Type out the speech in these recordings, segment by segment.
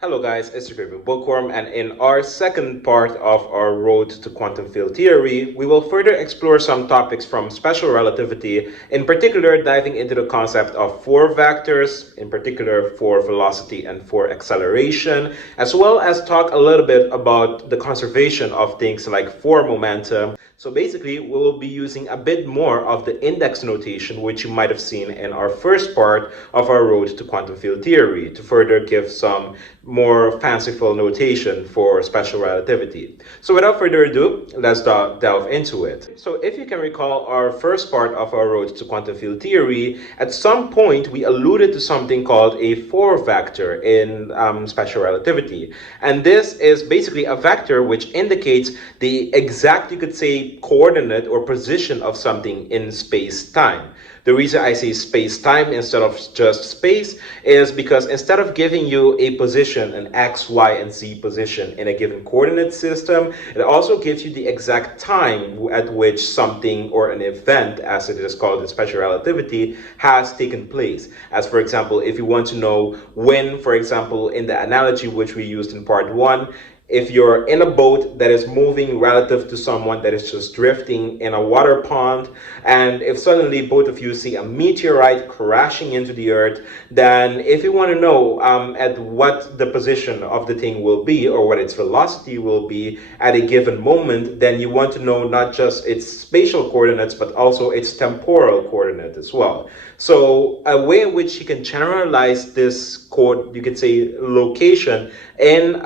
Hello guys, it's your favorite Bookworm, and in our second part of our road to quantum field theory, we will further explore some topics from special relativity, in particular diving into the concept of four vectors, in particular for velocity and for acceleration, as well as talk a little bit about the conservation of things like for momentum. So basically, we will be using a bit more of the index notation, which you might have seen in our first part of our road to quantum field theory, to further give some more fanciful notation for special relativity. So without further ado, let's delve into it. So if you can recall our first part of our road to quantum field theory, at some point we alluded to something called a four vector in special relativity. And this is basically a vector which indicates the exact, you could say, coordinate or position of something in space-time. The reason I say space-time instead of just space is because instead of giving you a position, an x, y, and z position in a given coordinate system, it also gives you the exact time at which something or an event, as it is called in special relativity, has taken place. As for example, if you want to know when, for example, in the analogy which we used in part 1, if you're in a boat that is moving relative to someone that is just drifting in a water pond, and if suddenly both of you see a meteorite crashing into the earth, then if you want to know at what the position of the thing will be or what its velocity will be at a given moment, then you want to know not just its spatial coordinates but also its temporal coordinate as well. So a way in which you can generalize this code, you could say location in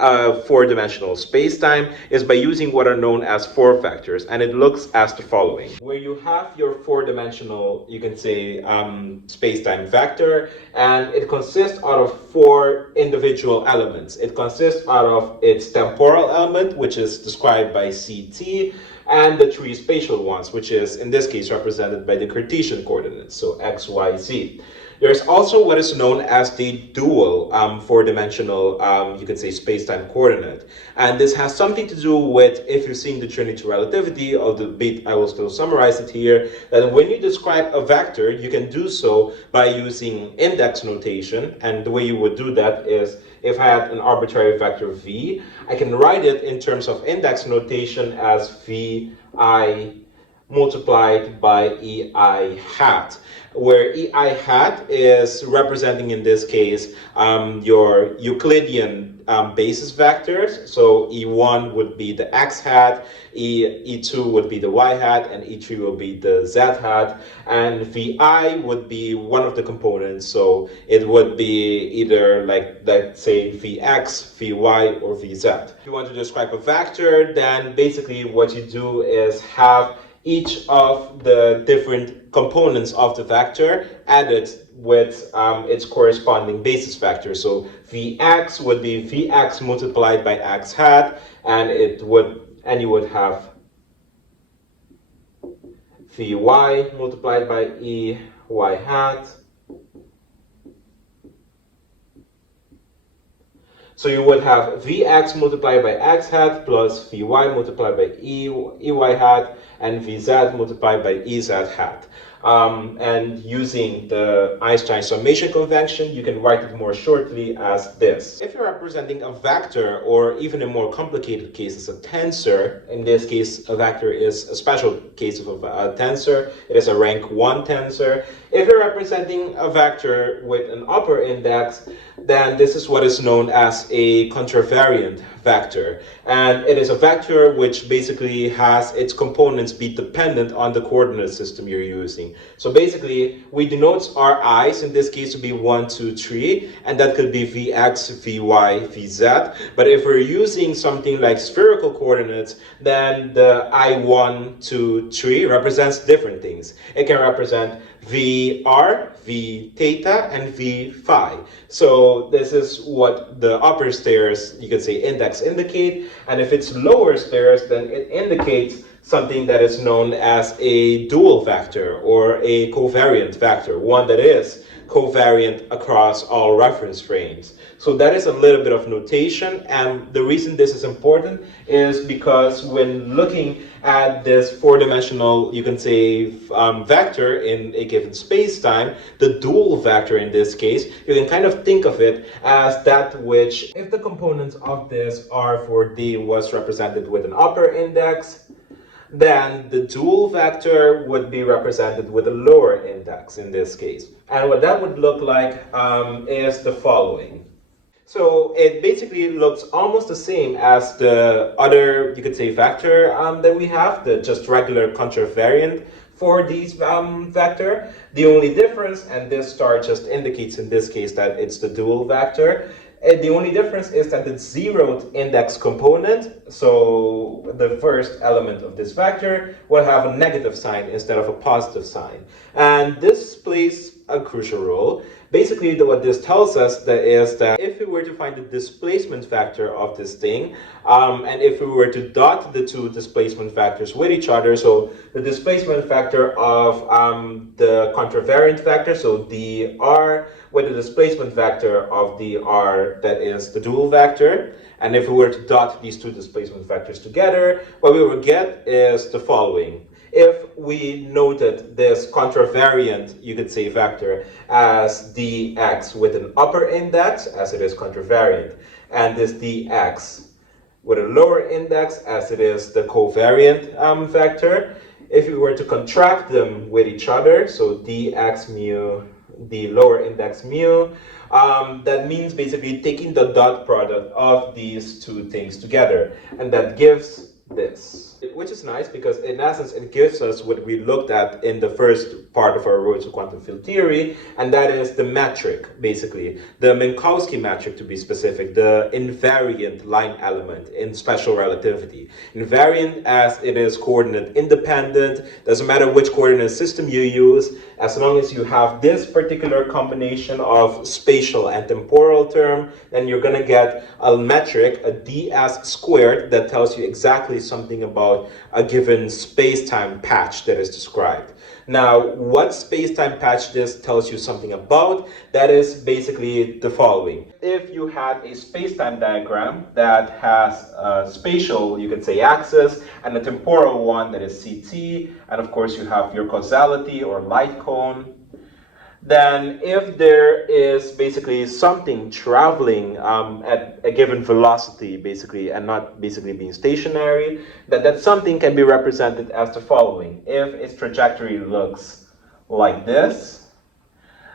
four-dimensional space-time, is by using what are known as four vectors, and it looks as the following. Where you have your four-dimensional, you can say, space-time vector, and it consists out of four individual elements. It consists out of its temporal element, which is described by CT, and the three spatial ones, which is in this case represented by the Cartesian coordinates, so x, y, z. There's also what is known as the dual four-dimensional, you could say, space-time coordinate. And this has something to do with, if you're seeing the Trinity relativity, albeit I will still summarize it here, that when you describe a vector, you can do so by using index notation. And the way you would do that is, if I had an arbitrary vector v, I can write it in terms of index notation as vi multiplied by ei hat, where ei hat is representing, in this case, your Euclidean basis vectors. So e1 would be the x hat, e2 would be the y hat, and e3 will be the z hat, and vi would be one of the components, so it would be either, like, let's say, vx, vy, or vz. If you want to describe a vector, then basically what you do is have each of the different components of the vector added with its corresponding basis vector. So Vx would be Vx multiplied by x hat, and you would have Vy multiplied by Ey hat. So you would have Vx multiplied by x hat plus Vy multiplied by Ey hat and Vz multiplied by Ez hat. And using the Einstein summation convention, you can write it more shortly as this. If you're representing a vector, or even in more complicated cases, a tensor, in this case, a vector is a special case of a tensor. It is a rank 1 tensor. If you're representing a vector with an upper index, then this is what is known as a contravariant vector. And it is a vector which basically has its components be dependent on the coordinate system you're using. So basically, we denote our i's, in this case, to be 1, 2, 3, and that could be vx, vy, vz. But if we're using something like spherical coordinates, then the I1, 2, 3 represents different things. It can represent Vr, V theta, and V phi. So this is what the upper stairs, you could say, index indicate. And if it's lower stairs, then it indicates something that is known as a dual vector or a covariant vector, one that is covariant across all reference frames. So that is a little bit of notation, and the reason this is important is because when looking at this four-dimensional, you can say, vector in a given space-time, the dual vector in this case, you can kind of think of it as that which, if the components of this R for D was represented with an upper index, then the dual vector would be represented with a lower index in this case. And what that would look like is the following. So it basically looks almost the same as the other, you could say, vector that we have, the just regular contravariant for these vector. The only difference, and this star just indicates in this case that it's the dual vector, the only difference is that the zeroth index component, so the first element of this vector, will have a negative sign instead of a positive sign. And this plays a crucial role. Basically, what this tells us is that if we were to find the displacement factor of this thing, and if we were to dot the two displacement factors with each other, so the displacement factor of the contravariant vector, so dr, with the displacement vector of dr, that is the dual vector, and if we were to dot these two displacement vectors together, what we would get is the following. If we noted this contravariant, you could say, vector as dx with an upper index, as it is contravariant, and this dx with a lower index, as it is the covariant vector, if we were to contract them with each other, so dx mu, the lower index mu, that means basically taking the dot product of these two things together, and that gives this. Which is nice because in essence it gives us what we looked at in the first part of our road to quantum field theory, and that is the metric, basically the Minkowski metric, to be specific, the invariant line element in special relativity. Invariant as it is coordinate independent, doesn't matter which coordinate system you use, as long as you have this particular combination of spatial and temporal term, then you're going to get a metric, a ds squared, that tells you exactly something about a given space-time patch that is described. Now, what space-time patch this tells you something about, that is basically the following. If you had a space-time diagram that has a spatial, you could say, axis, and a temporal one that is ct, and of course you have your causality or light cone, then if there is basically something traveling at a given velocity, basically, and not basically being stationary, that something can be represented as the following. If its trajectory looks like this,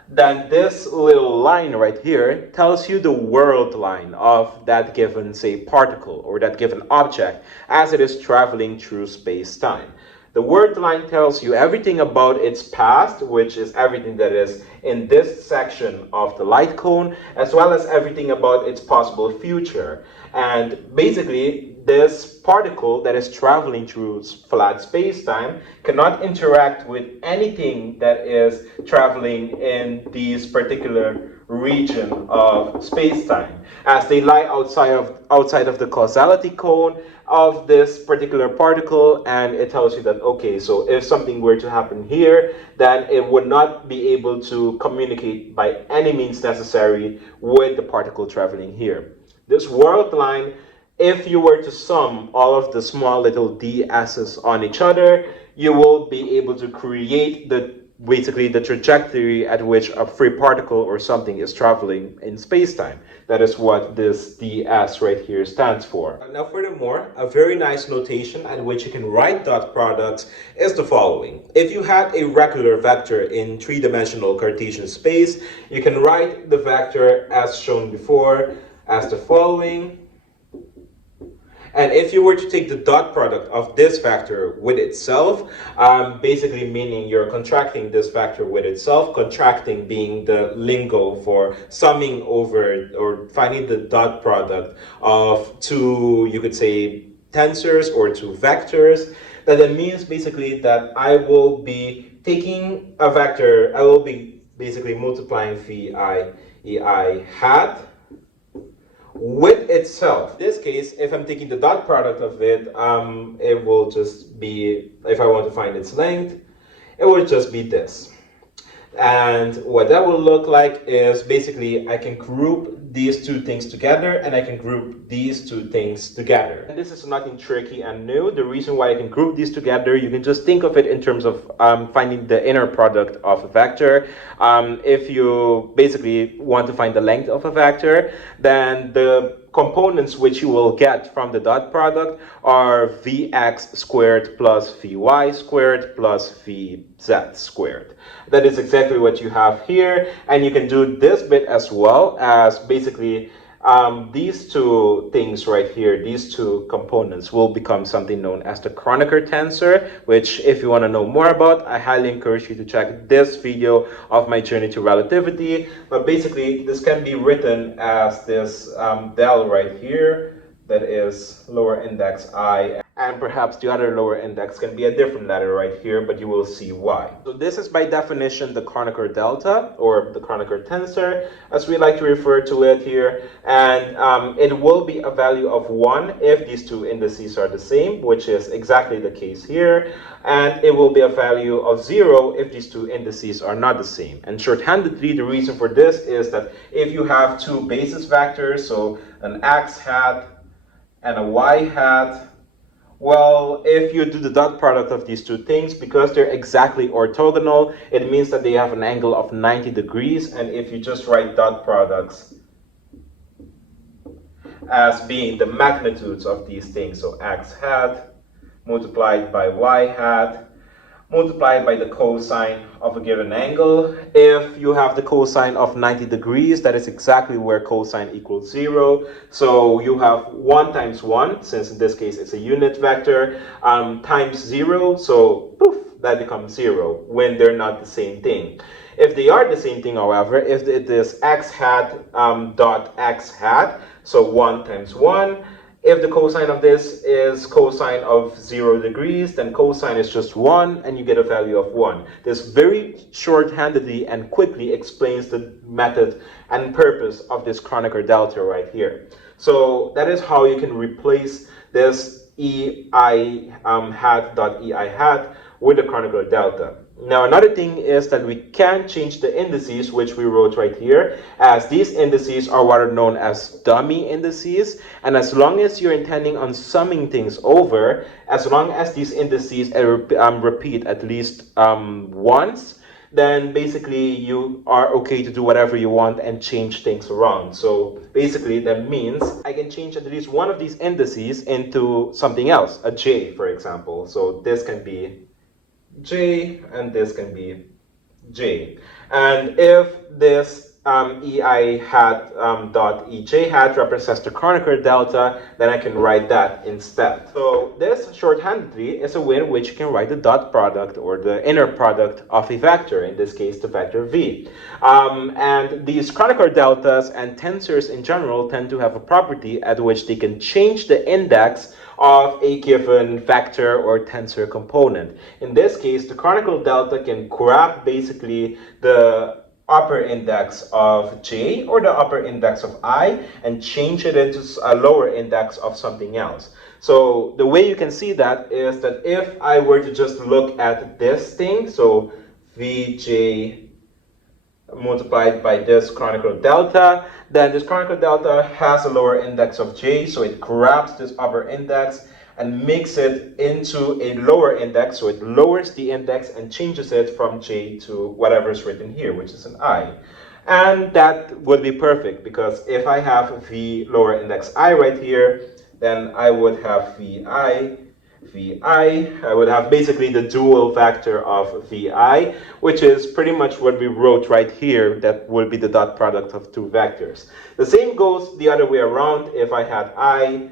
then this little line right here tells you the world line of that given, say, particle or that given object as it is traveling through space-time. The word line tells you everything about its past, which is everything that is in this section of the light cone, as well as everything about its possible future. And basically, this particle that is traveling through flat space-time cannot interact with anything that is traveling in this particular region of space-time, as they lie outside of the causality cone of this particular particle, and it tells you that, okay, so if something were to happen here, then it would not be able to communicate by any means necessary with the particle traveling here. This world line, if you were to sum all of the small little ds's on each other, you will be able to create basically the trajectory at which a free particle or something is traveling in space-time. That is what this ds right here stands for. Now furthermore, a very nice notation at which you can write dot products is the following. If you had a regular vector in three-dimensional Cartesian space, you can write the vector as shown before as the following. And if you were to take the dot product of this vector with itself, basically meaning you're contracting this vector with itself, contracting being the lingo for summing over or finding the dot product of two, you could say, tensors or two vectors, that means basically that I will be taking a vector, I will be basically multiplying phi ei hat with itself. In this case, if I'm taking the dot product of it, it will just be, if I want to find its length, it will just be this. And what that will look like is basically I can group these two things together and I can group these two things together. And this is nothing tricky and new. The reason why I can group these together, you can just think of it in terms of finding the inner product of a vector. If you basically want to find the length of a vector, then the components which you will get from the dot product are vx squared plus vy squared plus vz squared. That is exactly what you have here, and you can do this bit as well as basically these two things right here, these two components will become something known as the Kronecker tensor, which if you want to know more about, I highly encourage you to check this video of my journey to relativity. But basically, this can be written as this del right here, that is lower index I, and perhaps the other lower index can be a different letter right here, but you will see why. So this is by definition the Kronecker delta, or the Kronecker tensor, as we like to refer to it here, and it will be a value of 1 if these two indices are the same, which is exactly the case here, and it will be a value of 0 if these two indices are not the same. And shorthandedly, the reason for this is that if you have two basis vectors, so an x hat and a y hat, well, if you do the dot product of these two things, because they're exactly orthogonal, it means that they have an angle of 90 degrees. And if you just write dot products as being the magnitudes of these things, so x hat multiplied by y hat multiplied by the cosine of a given angle. If you have the cosine of 90 degrees, that is exactly where cosine equals 0. So you have 1 times 1, since in this case it's a unit vector, times 0. So poof, that becomes 0 when they're not the same thing. If they are the same thing, however, if it is x hat dot x hat, so 1 times 1, if the cosine of this is cosine of 0 degrees, then cosine is just 1, and you get a value of 1. This very short-handedly and quickly explains the method and purpose of this Kronecker delta right here. So that is how you can replace this ei hat dot ei hat with the Kronecker delta. Now, another thing is that we can change the indices, which we wrote right here, as these indices are what are known as dummy indices. And as long as you're intending on summing things over, as long as these indices repeat at least once, then basically you are okay to do whatever you want and change things around. So basically that means I can change at least one of these indices into something else, a j, for example. So this can be j, and this can be j. And if this ei hat dot ej hat represents the Kronecker delta, then I can write that instead. So this shorthandedly is a way in which you can write the dot product or the inner product of a vector, in this case the vector v. And these Kronecker deltas and tensors in general tend to have a property at which they can change the index of a given vector or tensor component. In this case, the Kronecker delta can grab basically the upper index of j or the upper index of I and change it into a lower index of something else. So the way you can see that is that if I were to just look at this thing, so vj multiplied by this Kronecker delta, then this Kronecker delta has a lower index of j, so it grabs this upper index and makes it into a lower index, so it lowers the index and changes it from j to whatever is written here, which is an I. And that would be perfect, because if I have v lower index I right here, then I would have vi, I would have basically the dual vector of vi, which is pretty much what we wrote right here, that will be the dot product of two vectors. The same goes the other way around. If I had I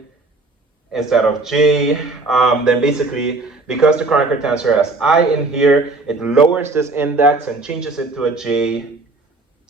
instead of j, then basically, because the Kronecker tensor has I in here, it lowers this index and changes it to a j,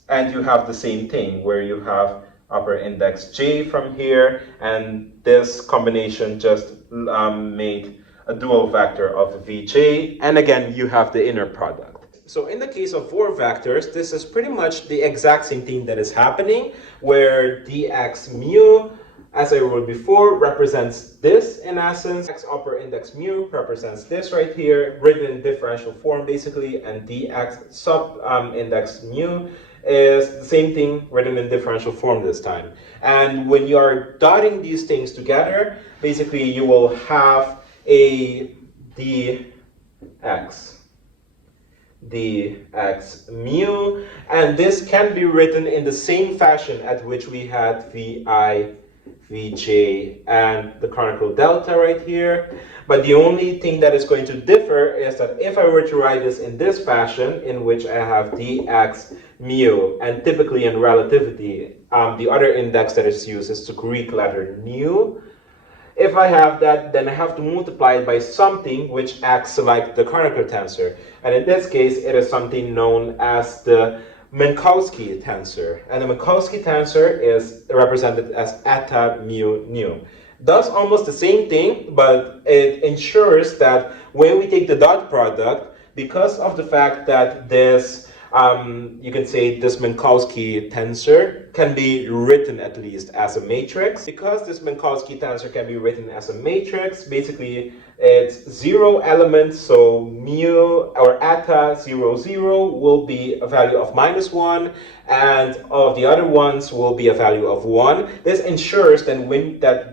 and you have the same thing where you have upper index j from here, and this combination just made a dual vector of vj, and again you have the inner product. So in the case of 4 vectors, this is pretty much the exact same thing that is happening, where dx mu as I wrote before, represents this in essence. X upper index mu represents this right here, written in differential form basically, and dx sub index mu is the same thing written in differential form this time. And when you are dotting these things together, basically you will have a dx mu, and this can be written in the same fashion at which we had vi, vj, and the Kronecker delta right here. But the only thing that is going to differ is that if I were to write this in this fashion, in which I have dx mu, and typically in relativity, the other index that is used is the Greek letter nu. If I have that, then I have to multiply it by something which acts like the Kronecker tensor. And in this case, it is something known as the Minkowski tensor. And the Minkowski tensor is represented as eta mu nu. Does almost the same thing, but it ensures that when we take the dot product, because of the fact that this you can say this Minkowski tensor can be written at least as a matrix. Because this Minkowski tensor can be written as a matrix, basically it's 0 elements, so mu or eta 0, 0 will be a value of -1, and all of the other ones will be a value of 1. This ensures that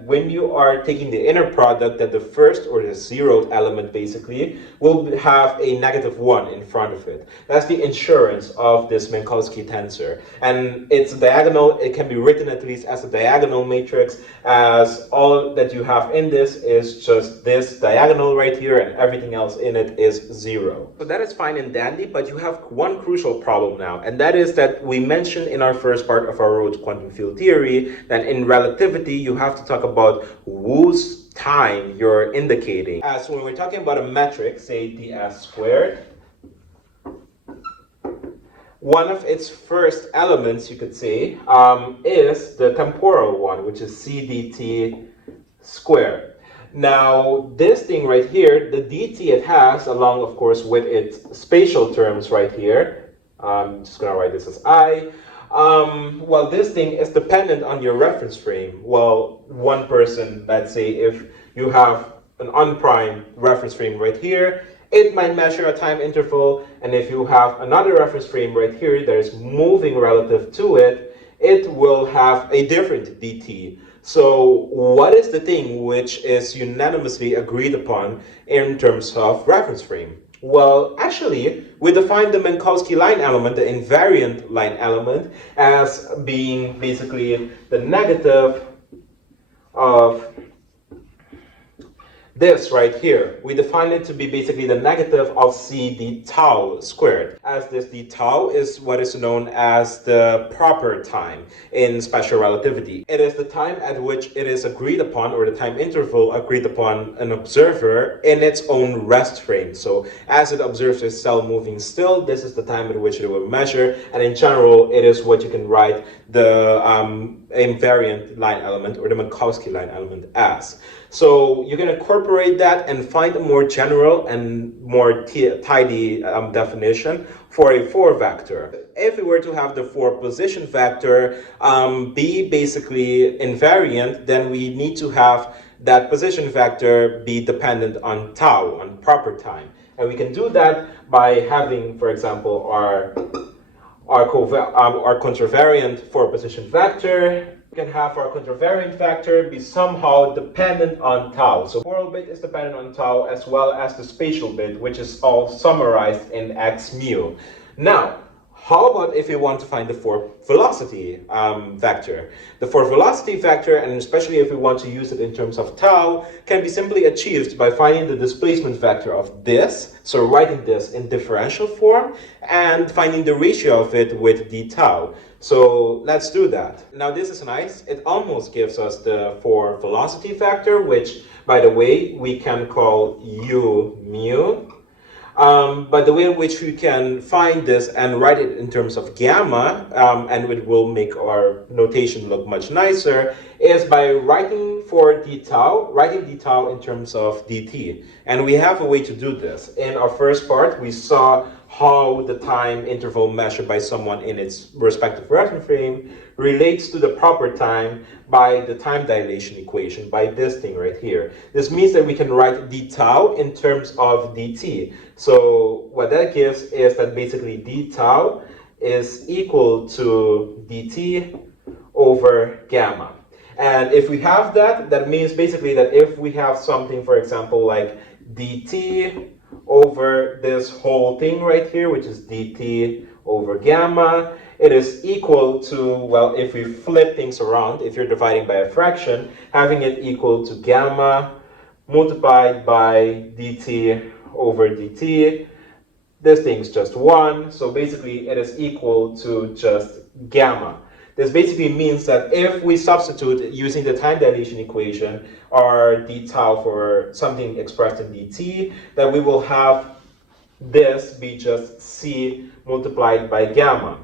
when you are taking the inner product, that the first or the 0th element basically will have a -1 in front of it. That's the insurance of this Minkowski tensor. And it's diagonal, it can be written at least as a diagonal matrix, as all that you have in this is just this diagonal right here, and everything else in it is 0. So that is fine and dandy, but you have one crucial problem now, and that is that we mentioned in our first part of our road to quantum field theory that in relativity you have to talk about whose time you're indicating. As when we're talking about a metric, say ds squared, one of its first elements, you could say, is the temporal one, which is c dt squared. Now, this thing right here, the dt it has, along, of course, with its spatial terms right here, I'm just going to write this as I. Well, this thing is dependent on your reference frame. Well, one person, let's say, if you have an unprimed reference frame right here, it might measure a time interval, and if you have another reference frame right here that is moving relative to it, it will have a different dt. So what is the thing which is unanimously agreed upon in terms of reference frame? Well, actually, we define the Minkowski line element, the invariant line element, as being basically the negative of this right here. We define it to be basically the negative of c d tau squared, as this d tau is what is known as the proper time in special relativity. It is the time at which it is agreed upon, or the time interval agreed upon an observer in its own rest frame. So as it observes a cell moving still, this is the time at which it will measure, and in general it is what you can write the invariant line element, or the Minkowski line element, as. So you can incorporate that and find a more general and more tidy definition for a 4 vector. If we were to have the 4 position vector be basically invariant, then we need to have that position vector be dependent on tau, on proper time. And we can do that by having, for example, our contravariant 4 position vector. We can have our contravariant factor be somehow dependent on tau. So temporal bit is dependent on tau, as well as the spatial bit, which is all summarized in x mu. Now, how about if we want to find the 4 velocity vector? The 4 velocity vector, and especially if we want to use it in terms of tau, can be simply achieved by finding the displacement vector of this, so writing this in differential form, and finding the ratio of it with d tau. So let's do that. Now this is nice. It almost gives us the 4 velocity vector, which, by the way, we can call u mu. But the way in which we can find this and write it in terms of gamma, and it will make our notation look much nicer, is by writing d tau in terms of dt. And we have a way to do this. In our first part, we saw how the time interval measured by someone in its respective reference frame relates to the proper time by the time dilation equation, by this thing right here. This means that we can write d tau in terms of dt. So what that gives is that basically d tau is equal to dt over gamma. And if we have that, that means basically that if we have something, for example, like dt over this whole thing right here, which is dt over gamma, it is equal to, well, if we flip things around, if you're dividing by a fraction, having it equal to gamma multiplied by dt over dt. This thing's just 1, so basically it is equal to just gamma. This basically means that if we substitute using the time dilation equation our d tau for something expressed in dt, then we will have this be just c multiplied by gamma.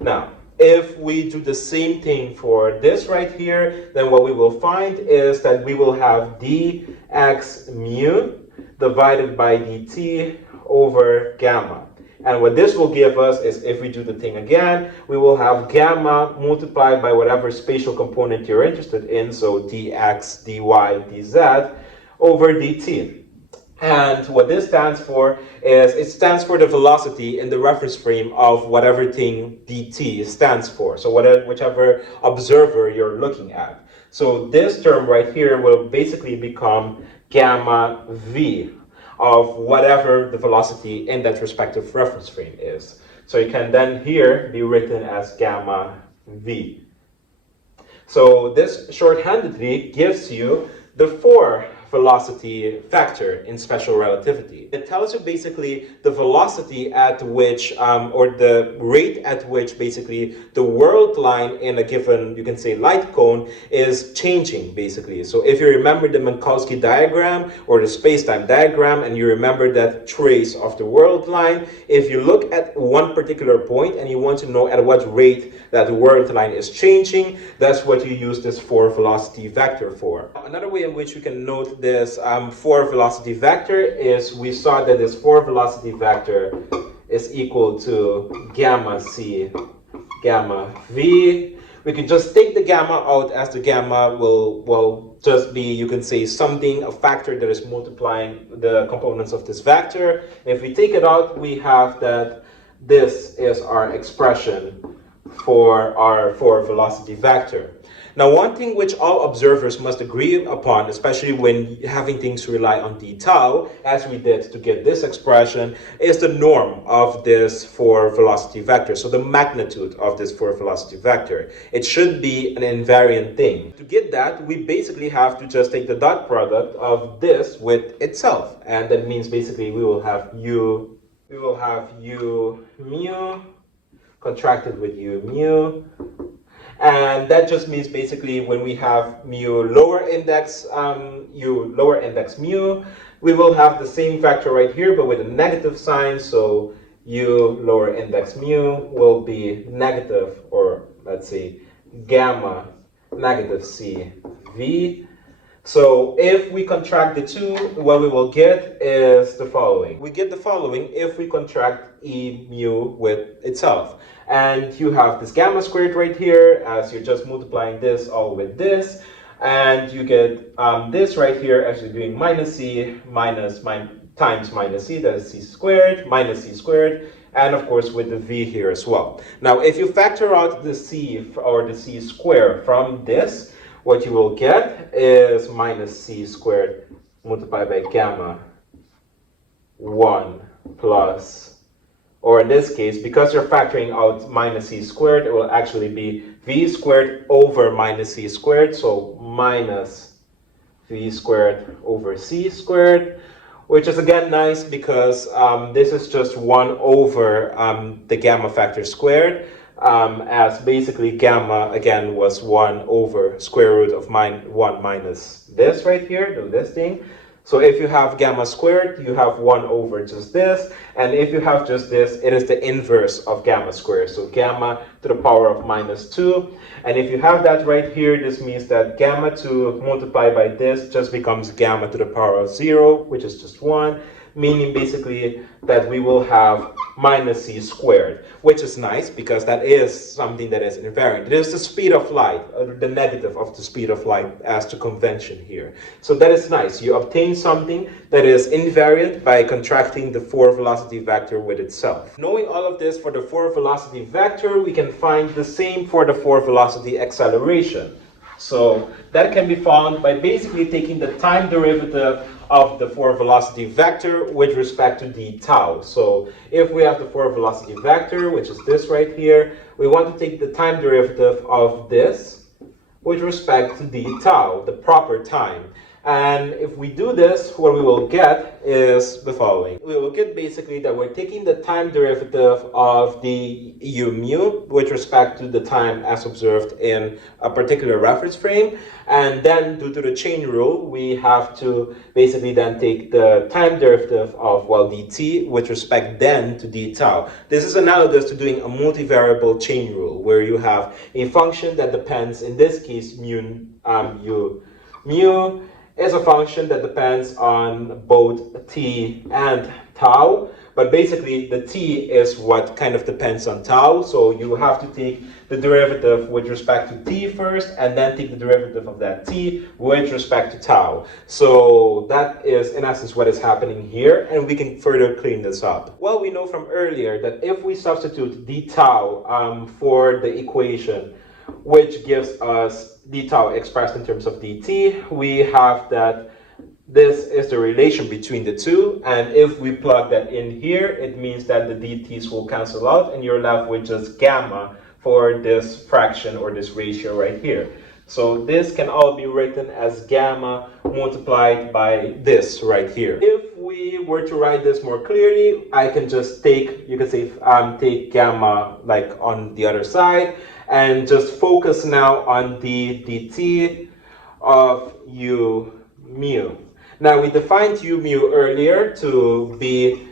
Now, if we do the same thing for this right here, then what we will find is that we will have dx mu divided by dt over gamma. And what this will give us is, if we do the thing again, we will have gamma multiplied by whatever spatial component you're interested in, so dx, dy, dz, over dt. And what this stands for is, it stands for the velocity in the reference frame of whatever thing dt stands for, so whichever observer you're looking at. So this term right here will basically become gamma v of whatever the velocity in that respective reference frame is. So it can then here be written as gamma v. So this shorthandedly gives you the 4 velocity vector in special relativity. It tells you basically the velocity at which, or the rate at which basically the world line in a given, you can say, light cone is changing basically. So if you remember the Minkowski diagram or the space-time diagram, and you remember that trace of the world line, if you look at one particular point and you want to know at what rate that the world line is changing, that's what you use this 4 velocity vector for. Another way in which we can note this 4 velocity vector is, we saw that this 4 velocity vector is equal to gamma c, gamma v. We could just take the gamma out, as the gamma will just be, you can say, something, a factor that is multiplying the components of this vector. If we take it out, we have that this is our expression for our 4 velocity vector. Now, one thing which all observers must agree upon, especially when having things rely on d tau, as we did to get this expression, is the norm of this 4 velocity vector. So the magnitude of this 4 velocity vector. It should be an invariant thing. To get that, we basically have to just take the dot product of this with itself. And that means basically we will have u mu contracted with u mu. And that just means basically when we have mu lower index mu, we will have the same vector right here, but with a negative sign. So u lower index mu will be negative, or let's say gamma negative c v. So if we contract the two, what we will get is the following. We get the following if we contract e mu with itself. And you have this gamma squared right here, as you're just multiplying this all with this. And you get this right here as you're doing minus c times minus c, that is c squared, minus c squared. And of course with the v here as well. Now if you factor out the c, or the c squared from this, what you will get is minus c squared multiplied by gamma 1 plus, or in this case, because you're factoring out minus c squared, it will actually be v squared over minus c squared, so minus v squared over c squared, which is again nice because this is just 1 over the gamma factor squared, as basically gamma again was 1 over square root of 1 minus this right here, this thing. So if you have gamma squared, you have 1 over just this. And if you have just this, it is the inverse of gamma squared. So gamma to the power of minus 2. And if you have that right here, this means that gamma 2 multiplied by this just becomes gamma to the power of 0, which is just 1. meaning basically that we will have minus c squared, which is nice because that is something that is invariant. It is the speed of light, or the negative of the speed of light as to convention here. So that is nice. You obtain something that is invariant by contracting the 4-velocity vector with itself. Knowing all of this for the 4-velocity vector, we can find the same for the 4-velocity acceleration. So that can be found by basically taking the time derivative of the 4-velocity vector with respect to d tau. So if we have the 4-velocity vector, which is this right here, we want to take the time derivative of this with respect to d tau, the proper time. And if we do this, what we will get is the following. We will get basically that we're taking the time derivative of the u mu with respect to the time as observed in a particular reference frame. And then due to the chain rule, we have to basically then take the time derivative of, well, dt with respect then to d tau. This is analogous to doing a multivariable chain rule where you have a function that depends, in this case, mu is a function that depends on both t and tau, but basically the t is what kind of depends on tau, so you have to take the derivative with respect to t first, and then take the derivative of that t with respect to tau. So that is in essence what is happening here, and we can further clean this up. Well, we know from earlier that if we substitute d tau for the equation, which gives us d tau expressed in terms of dt, we have that this is the relation between the two, and if we plug that in here, it means that the dt's will cancel out and you're left with just gamma for this fraction or this ratio right here. So this can all be written as gamma multiplied by this right here. If we were to write this more clearly, I can just take, you can say, take gamma like on the other side, and just focus now on the dt of u mu. Now we defined u mu earlier to be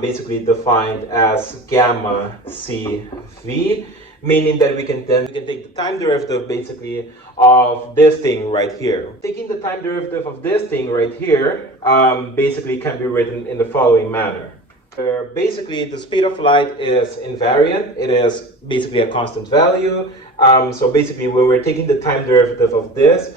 basically defined as gamma cv, meaning that we can take the time derivative basically of this thing right here. Taking the time derivative of this thing right here basically can be written in the following manner. Basically, the speed of light is invariant. It is basically a constant value. So basically, when we're taking the time derivative of this,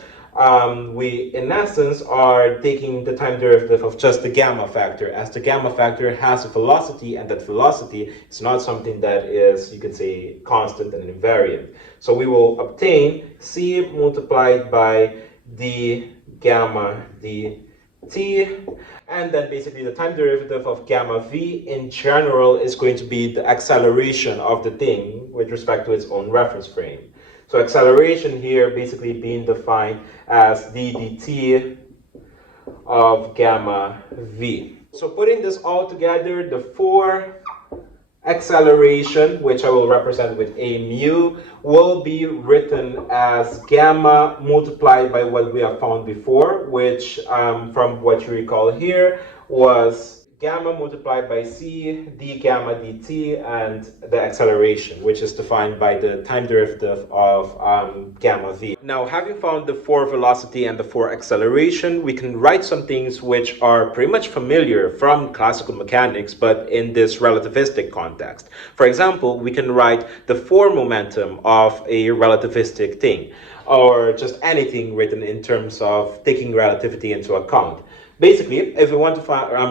we in essence are taking the time derivative of just the gamma factor, as the gamma factor has a velocity, and that velocity is not something that is, you could say, constant and invariant. So we will obtain c multiplied by d gamma dt, and then basically the time derivative of gamma v in general is going to be the acceleration of the thing with respect to its own reference frame. So acceleration here basically being defined as d dt of gamma v. So putting this all together, the 4 acceleration, which I will represent with a mu, will be written as gamma multiplied by what we have found before, which from what you recall here was gamma multiplied by c d gamma dt, and the acceleration, which is defined by the time derivative of gamma v. Now, having found the 4 velocity and the 4 acceleration, we can write some things which are pretty much familiar from classical mechanics, but in this relativistic context. For example, we can write the 4 momentum of a relativistic thing, or just anything written in terms of taking relativity into account. Basically, if we want to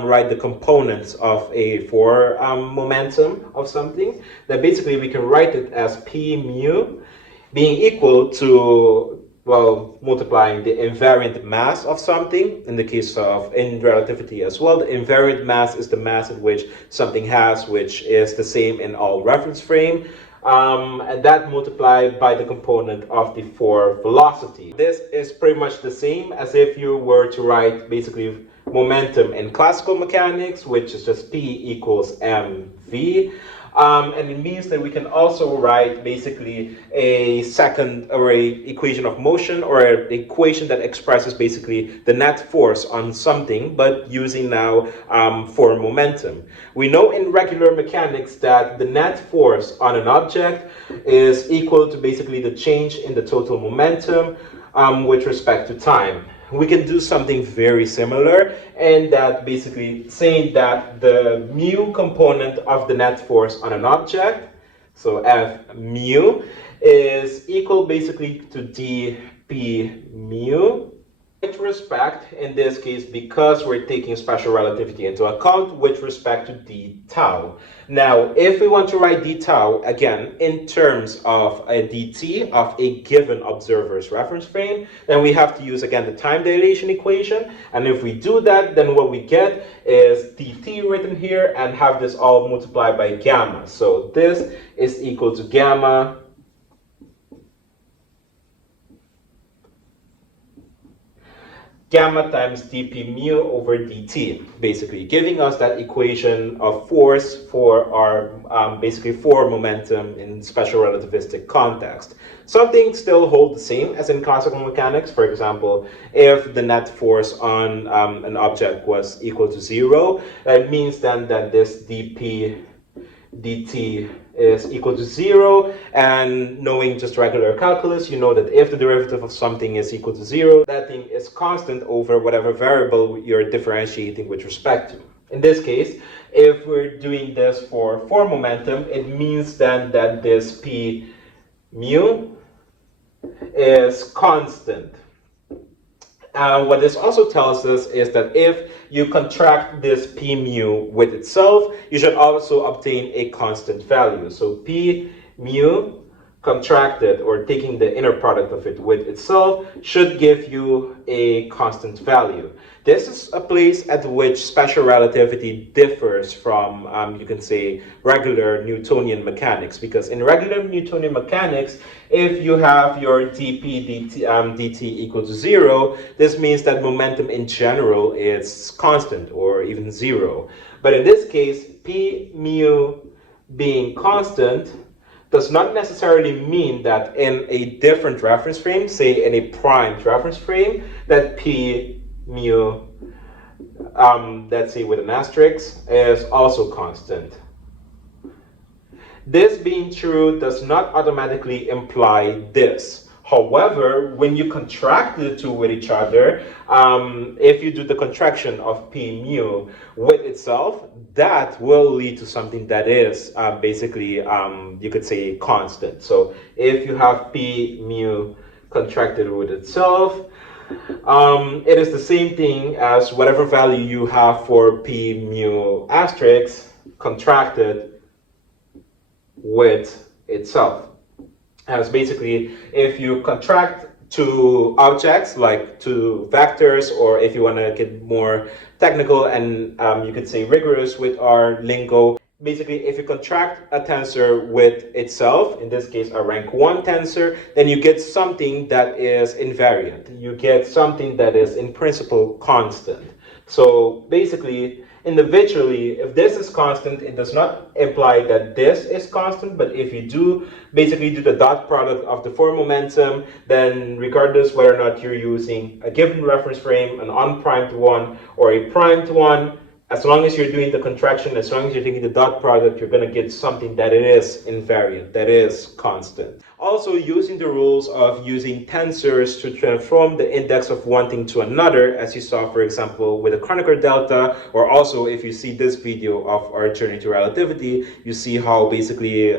write the components of a 4 momentum of something, then basically we can write it as p mu being equal to, well, multiplying the invariant mass of something. In the case of in relativity as well, the invariant mass is the mass at which something has, which is the same in all reference frame. And that multiplied by the component of the 4 velocity. This is pretty much the same as if you were to write basically momentum in classical mechanics, which is just P equals mv. And it means that we can also write basically a second array equation of motion, or an equation that expresses basically the net force on something, but using now for momentum. We know in regular mechanics that the net force on an object is equal to basically the change in the total momentum with respect to time. we can do something very similar, and that basically saying that the mu component of the net force on an object, so F mu, is equal basically to dp mu with respect, in this case, because we're taking special relativity into account, with respect to d tau. Now, if we want to write d tau, again, in terms of a dt of a given observer's reference frame, then we have to use, again, the time dilation equation. And if we do that, then what we get is dt written here, and have this all multiplied by gamma. So this is equal to gamma times dp mu over dt, basically giving us that equation of force for our basically for momentum in special relativistic context. Something still holds the same as in classical mechanics. For example, if the net force on an object was equal to 0, that means then that this dp dt is equal to 0, and knowing just regular calculus, you know that if the derivative of something is equal to 0, that thing is constant over whatever variable you're differentiating with respect to. In this case, if we're doing this for momentum, it means then that this p mu is constant. What this also tells us is that if you contract this p mu with itself, you should also obtain a constant value. So p mu contracted, or taking the inner product of it with itself, should give you a constant value. This is a place at which special relativity differs from, you can say, regular Newtonian mechanics, because in regular Newtonian mechanics, if you have your dp dt equal to 0, this means that momentum in general is constant or even 0. But in this case, p mu being constant does not necessarily mean that in a different reference frame, say in a primed reference frame, that p mu, let's say with an asterisk, is also constant. This being true does not automatically imply this. However, when you contract the two with each other, if you do the contraction of p mu with itself, that will lead to something that is basically, you could say, constant. So if you have p mu contracted with itself, it is the same thing as whatever value you have for p mu asterisk contracted with itself. As basically, if you contract two objects, like two vectors, or if you want to get more technical and you could say rigorous with our lingo, basically if you contract a tensor with itself, in this case a rank 1 tensor, then you get something that is invariant. You get something that is in principle constant. So basically, individually, if this is constant, it does not imply that this is constant, but if you do basically do the dot product of the four momentum, then regardless whether or not you're using a given reference frame, an unprimed one or a primed one, as long as you're doing the contraction, as long as you're taking the dot product, you're going to get something that it is invariant, that is constant. Also, using the rules of using tensors to transform the index of one thing to another, as you saw, for example, with the Kronecker delta, or also if you see this video of our journey to relativity, you see how basically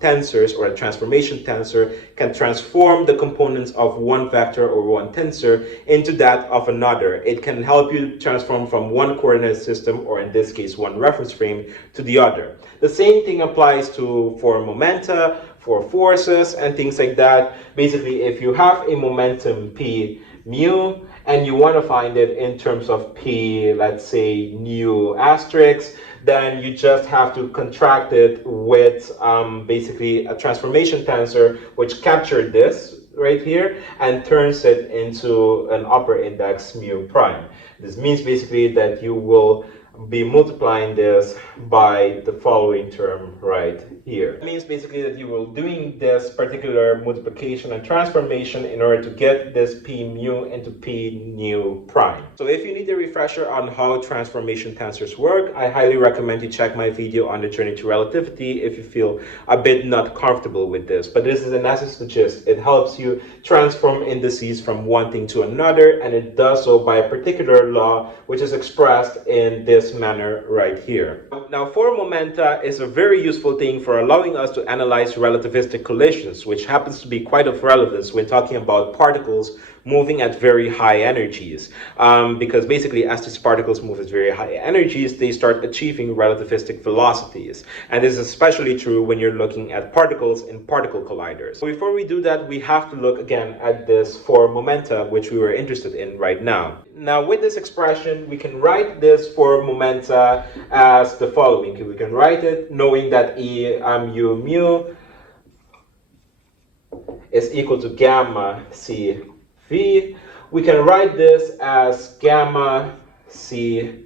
tensors, or a transformation tensor, can transform the components of one vector or one tensor into that of another. It can help you transform from one coordinate system, or in this case, one reference frame, to the other. The same thing applies for momenta, for forces, and things like that. Basically, if you have a momentum p mu, and you want to find it in terms of p, let's say, nu asterisk, then you just have to contract it with basically a transformation tensor, which captured this right here and turns it into an upper index mu prime. This means basically that you will be multiplying this by the following term right here. It means basically that you will doing this particular multiplication and transformation in order to get this p mu into p nu prime. So if you need a refresher on how transformation tensors work, I highly recommend you check my video on the journey to relativity if you feel a bit not comfortable with this. But this is in essence the gist. It helps you transform indices from one thing to another, and it does so by a particular law which is expressed in this manner right here. Now, four momenta is a very useful thing for allowing us to analyze relativistic collisions, which happens to be quite of relevance when talking about particles moving at very high energies. Because basically, as these particles move at very high energies, they start achieving relativistic velocities. And this is especially true when you're looking at particles in particle colliders. So before we do that, we have to look again at this four momenta, which we were interested in right now. Now, with this expression, we can write this four momenta as the following. We can write it knowing that E mu mu is equal to gamma C V. We can write this as gamma C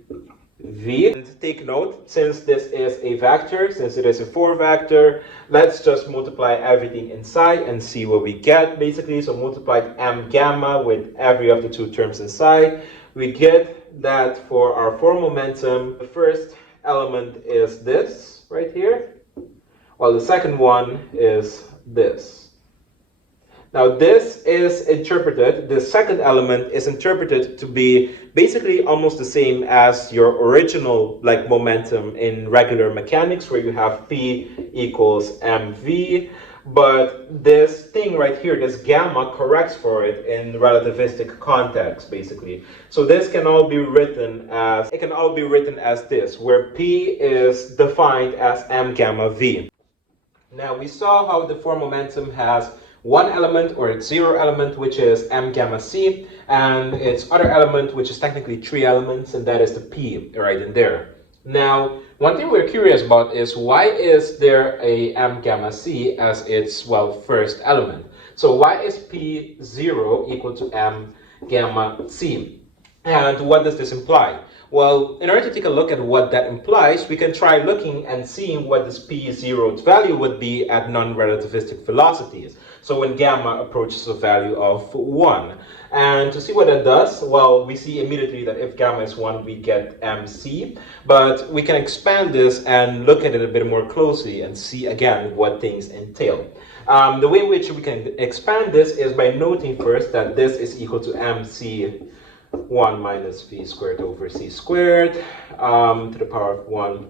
V. And take note, since this is a vector, since it is a 4 vector, let's just multiply everything inside and see what we get basically. So multiply m gamma with every of the two terms inside. We get that for our 4 momentum, the first element is this right here, while the second one is this. Now this is interpreted, the second element is interpreted to be basically almost the same as your original momentum in regular mechanics, where you have P equals mv, but this thing right here, this gamma, corrects for it in relativistic context basically. So this can all be written as, this, where P is defined as m gamma v. Now we saw how the 4 momentum has one element, or its zero element, which is m gamma c, and its other element, which is technically 3 elements, and that is the p right in there. Now, one thing we're curious about is why is there a m gamma c as its, first element? So why is p 0 equal to m gamma c? And what does this imply? Well, in order to take a look at what that implies, we can try looking and seeing what this p0 value would be at non-relativistic velocities. So when gamma approaches a value of 1. And to see what that does, well, we see immediately that if gamma is 1, we get mc. But we can expand this and look at it a bit more closely and see again what things entail. The way in which we can expand this is by noting first that this is equal to mc 1 minus v squared over c squared to the power of 1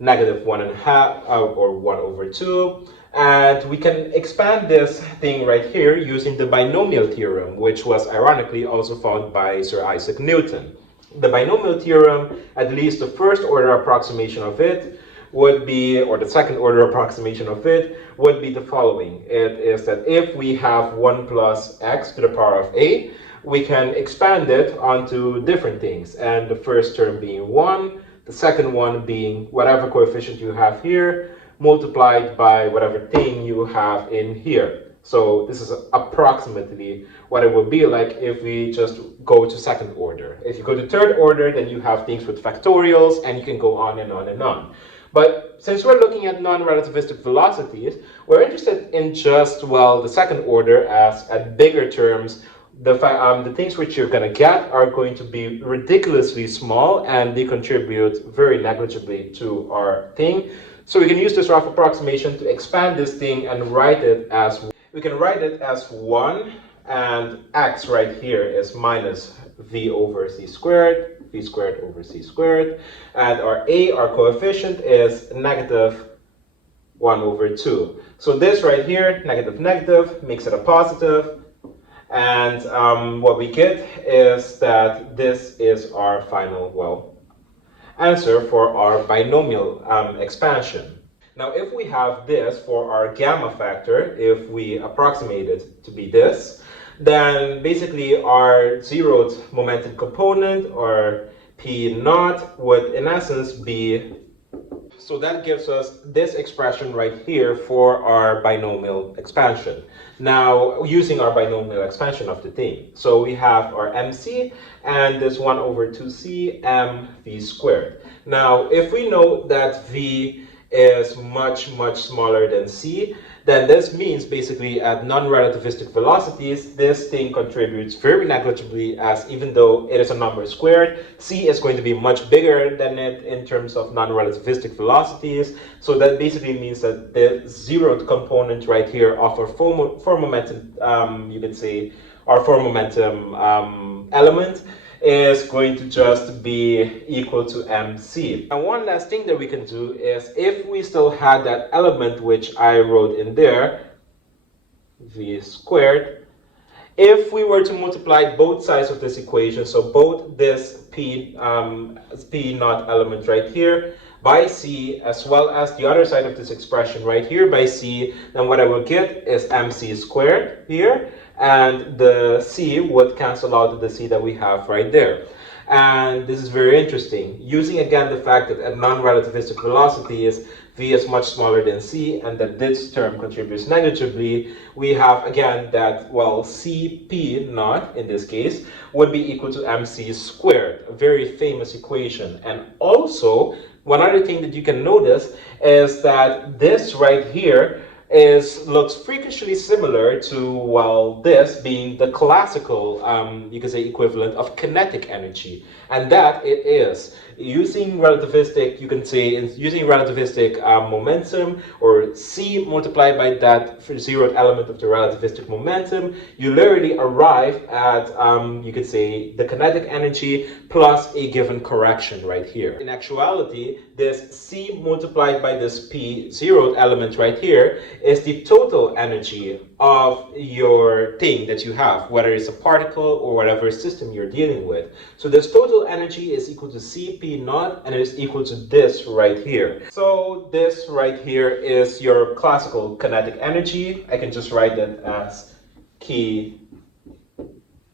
negative 1.5 or 1 over 2. And we can expand this thing right here using the binomial theorem, which was ironically also found by Sir Isaac Newton. The binomial theorem, at least the first order approximation of it, would be, or the second order approximation of it, would be the following. It is that if we have 1 plus x to the power of a, we can expand it onto different things, and the first term being 1, the second one being whatever coefficient you have here, multiplied by whatever thing you have in here. So this is approximately what it would be like if we just go to second order. If you go to third order, then you have things with factorials, and you can go on and on and on. But since we're looking at non-relativistic velocities, we're interested in just, the second order as at bigger terms. The things which you're going to get are going to be ridiculously small, and they contribute very negligibly to our thing. So we can use this rough approximation to expand this thing and write it as, 1, and x right here is minus v over c squared, v squared over c squared, and our coefficient is negative 1 over 2. So this right here, negative negative, makes it a positive. And what we get is that this is our final, answer for our binomial expansion. Now, if we have this for our gamma factor, if we approximate it to be this, then basically our zeroth momentum component, or P naught, would in essence be So that gives us this expression right here for our binomial expansion. Now, using our binomial expansion of the thing. So we have our mc and this 1 over 2c mv squared. Now, if we know that v is much smaller than c, then this means basically at non-relativistic velocities, this thing contributes very negligibly, as even though it is a number squared, c is going to be much bigger than it in terms of non-relativistic velocities. So that basically means that the zeroth component right here of our form momentum, you could say, our form momentum element is going to just be equal to mc. And one last thing that we can do is, if we still had that element which I wrote in there, v squared, if we were to multiply both sides of this equation, so both this p naught element right here by c, as well as the other side of this expression right here by c, then what I will get is mc squared here, and the c would cancel out the c that we have right there. And this is very interesting, using again the fact that at non-relativistic velocities v is much smaller than c, and that this term contributes negligibly. We have again that, well, cp naught in this case would be equal to mc squared, a very famous equation. And also, one other thing that you can notice is that this right here looks freakishly similar to, well, this being the classical, you could say, equivalent of kinetic energy. And that it is. Using relativistic, you can say, using relativistic momentum, or c multiplied by that zeroth element of the relativistic momentum, you literally arrive at, you could say, the kinetic energy plus a given correction right here. In actuality, this c multiplied by this p zeroth element right here is the total energy of your thing that you have, whether it's a particle or whatever system you're dealing with. So this total energy is equal to cp naught, and it is equal to this right here. So this right here is your classical kinetic energy. I can just write that as key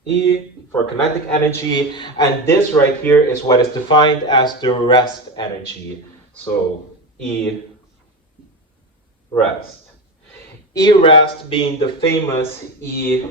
E for kinetic energy, and this right here is what is defined as the rest energy. So E rest. E rest being the famous E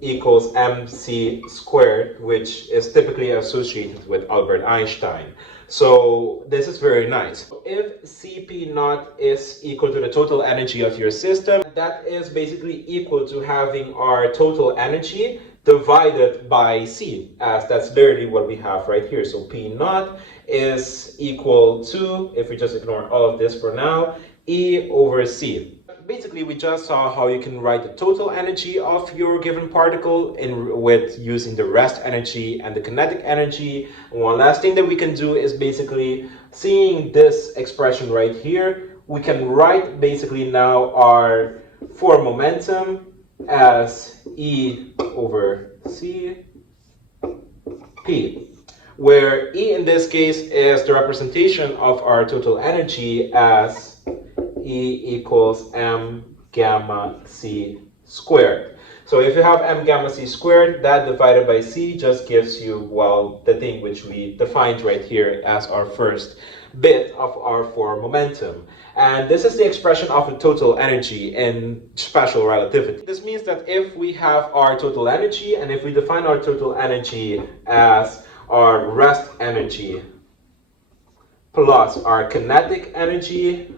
equals mc squared, which is typically associated with Albert Einstein. So this is very nice. If Cp naught is equal to the total energy of your system, that is basically equal to having our total energy divided by C, as that's literally what we have right here. So P naught is equal to, if we just ignore all of this for now, E over C. Basically, we just saw how you can write the total energy of your given particle with using the rest energy and the kinetic energy. And one last thing that we can do is basically, seeing this expression right here, we can write basically now our form momentum as E over C P, where E in this case is the representation of our total energy as E equals m gamma c squared. So if you have m gamma c squared, that divided by c just gives you, well, the thing which we defined right here as our first bit of our form momentum. And this is the expression of the total energy in special relativity. This means that if we have our total energy, and if we define our total energy as our rest energy plus our kinetic energy,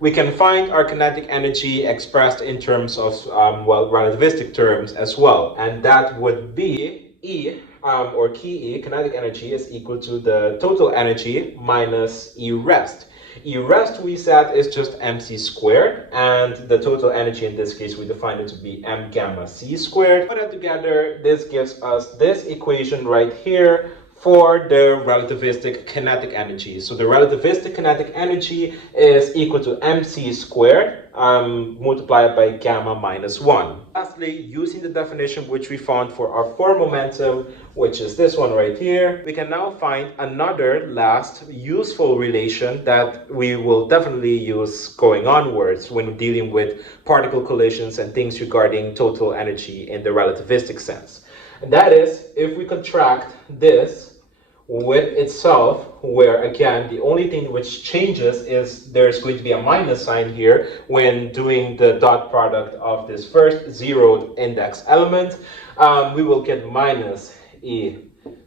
we can find our kinetic energy expressed in terms of, well, relativistic terms as well. And that would be E, or key E, kinetic energy, is equal to the total energy minus E rest. E rest, we said, is just mc squared, and the total energy in this case we defined it to be m gamma c squared. Put it together, this gives us this equation right here for the relativistic kinetic energy. So the relativistic kinetic energy is equal to mc squared multiplied by gamma minus 1. Lastly, using the definition which we found for our form momentum, which is this one right here, we can now find another last useful relation that we will definitely use going onwards when dealing with particle collisions and things regarding total energy in the relativistic sense. And that is, if we contract this with itself, where again the only thing which changes is there's going to be a minus sign here when doing the dot product of this first zeroed index element. We will get minus e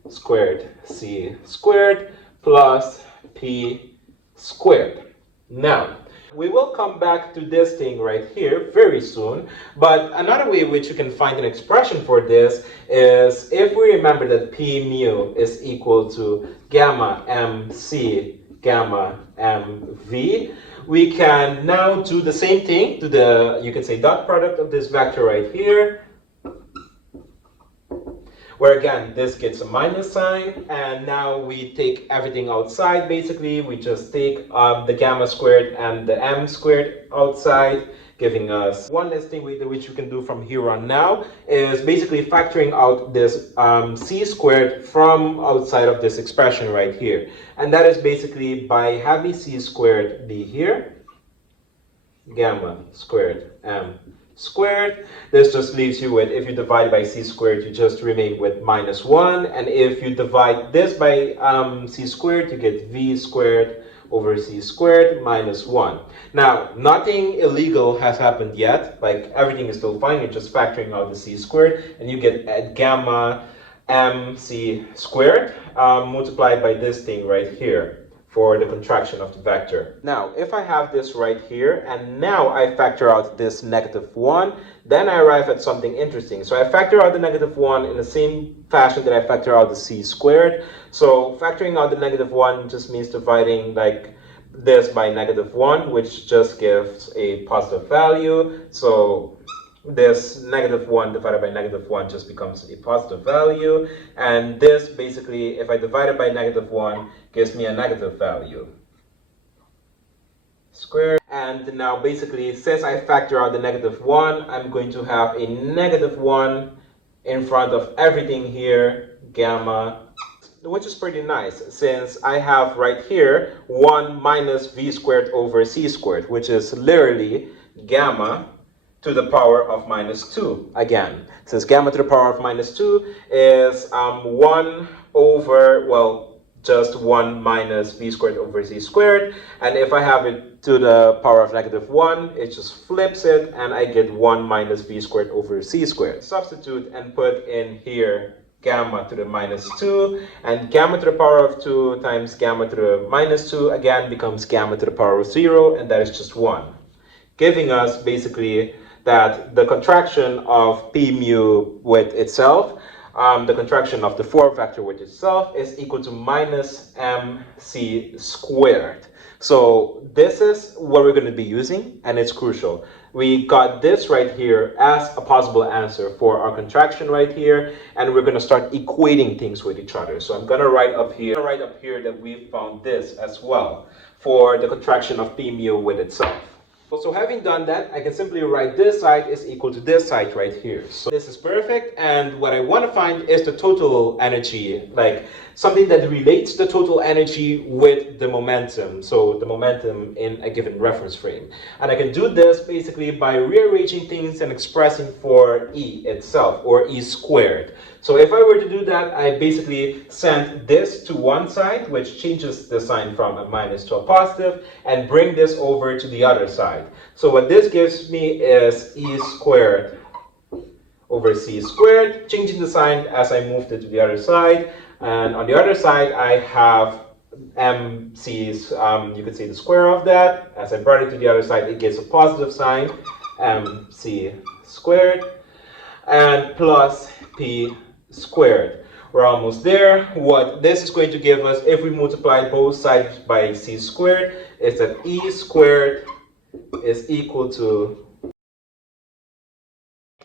squared c squared plus p squared. Now, we will come back to this thing right here very soon, but another way which you can find an expression for this is if we remember that P mu is equal to gamma mc gamma mv, we can now do the same thing to the, you can say, dot product of this vector right here, where again this gets a minus sign, and now we take everything outside. Basically we just take the gamma squared and the m squared outside, giving us one less thing which we can do from here on now is basically factoring out this c squared from outside of this expression right here, and that is basically by having c squared be here, gamma squared m squared. This just leaves you with, if you divide by c squared, you just remain with minus 1, and if you divide this by c squared, you get v squared over c squared minus 1. Now, nothing illegal has happened yet, like everything is still fine, you're just factoring out the c squared, and you get gamma mc squared multiplied by this thing right here for the contraction of the vector. Now, if I have this right here, and now I factor out this negative 1, then I arrive at something interesting. So I factor out the negative 1 in the same fashion that I factor out the c squared. So factoring out the negative 1 just means dividing like this by negative 1, which just gives a positive value. So this negative 1 divided by negative 1 just becomes a positive value, and this basically, if I divide it by negative 1, gives me a negative value squared. And now basically, since I factor out the negative 1, I'm going to have a negative 1 in front of everything here, gamma, which is pretty nice since I have right here 1 minus v squared over c squared, which is literally gamma to the power of minus 2. Again, since gamma to the power of minus 2 is 1 over, well, just 1 minus v squared over c squared, and if I have it to the power of negative 1, it just flips it, and I get 1 minus v squared over c squared. Substitute and put in here gamma to the minus 2, and gamma to the power of 2 times gamma to the minus 2 again becomes gamma to the power of 0, and that is just 1. Giving us basically that the contraction of p mu with itself, the contraction of the 4 vector with itself, is equal to minus mc squared. So this is what we're going to be using, and it's crucial. We got this right here as a possible answer for our contraction right here, and we're going to start equating things with each other. So I'm going to write up here that we found this as well for the contraction of p mu with itself. So having done that, I can simply write this side is equal to this side right here. So this is perfect, and what I want to find is the total energy, like something that relates the total energy with the momentum, so the momentum in a given reference frame. And I can do this basically by rearranging things and expressing for E itself, or E squared. So if I were to do that, I basically send this to one side, which changes the sign from a minus to a positive, and bring this over to the other side. So what this gives me is E squared over C squared, changing the sign as I moved it to the other side. And on the other side, I have MC's, you could say the square of that. As I brought it to the other side, it gives a positive sign, MC squared, and plus P squared. We're almost there. What this is going to give us, if we multiply both sides by C squared, is that E squared is equal to,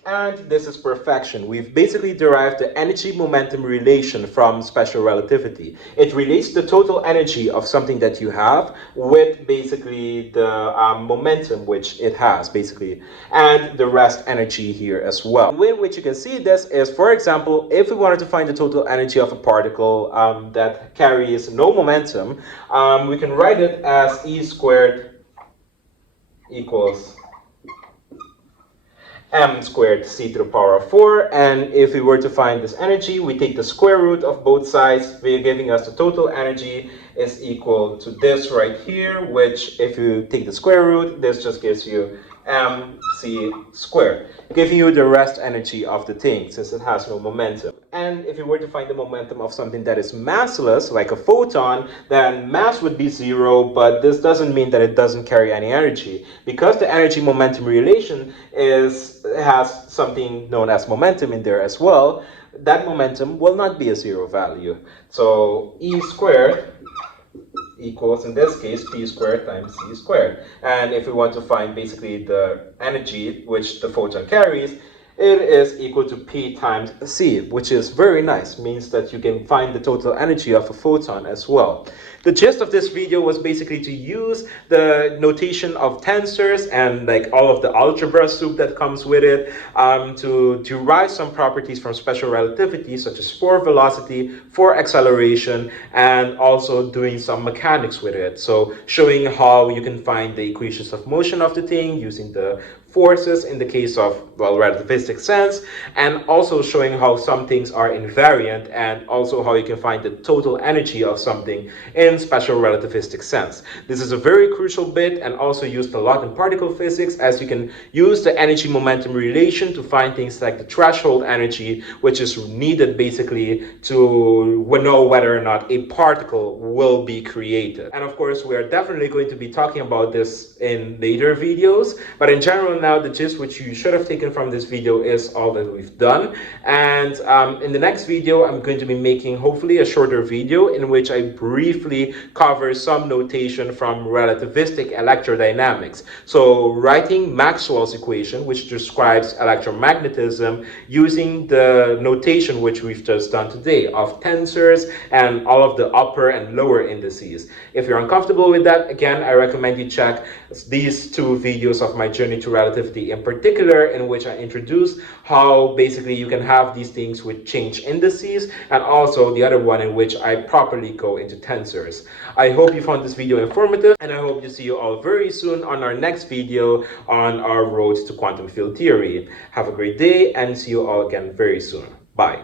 and this is perfection. We've basically derived the energy-momentum relation from special relativity. It relates the total energy of something that you have with basically the momentum which it has, basically, and the rest energy here as well. The way in which you can see this is, for example, if we wanted to find the total energy of a particle that carries no momentum, we can write it as E squared equals m squared c to the power of 4. And if we were to find this energy, we take the square root of both sides, giving us the total energy is equal to this right here, which if you take the square root, this just gives you mc squared, giving you the rest energy of the thing since it has no momentum. And if you were to find the momentum of something that is massless, like a photon, then mass would be 0, but this doesn't mean that it doesn't carry any energy. Because the energy momentum relation has something known as momentum in there as well, that momentum will not be a 0 value. So E squared equals, in this case, p squared times c squared. And if we want to find basically the energy which the photon carries, it is equal to p times c, which is very nice. Means that you can find the total energy of a photon as well. The gist of this video was basically to use the notation of tensors and like all of the algebra soup that comes with it to derive some properties from special relativity, such as for velocity, for acceleration, and also doing some mechanics with it. So showing how you can find the equations of motion of the thing using the forces in the case of, well, relativistic sense, and also showing how some things are invariant, and also how you can find the total energy of something in special relativistic sense. This is a very crucial bit and also used a lot in particle physics, as you can use the energy momentum relation to find things like the threshold energy, which is needed basically to know whether or not a particle will be created. And of course, we are definitely going to be talking about this in later videos, but in general now, the gist which you should have taken from this video is all that we've done. And in the next video, I'm going to be making hopefully a shorter video in which I briefly cover some notation from relativistic electrodynamics. So writing Maxwell's equation, which describes electromagnetism, using the notation which we've just done today of tensors and all of the upper and lower indices. If you're uncomfortable with that, again, I recommend you check these two videos of my journey to relativity in particular, in which I introduce how basically you can have these things with change indices, and also the other one in which I properly go into tensors. I hope you found this video informative, and I hope to see you all very soon on our next video on our road to quantum field theory. Have a great day and see you all again very soon. Bye.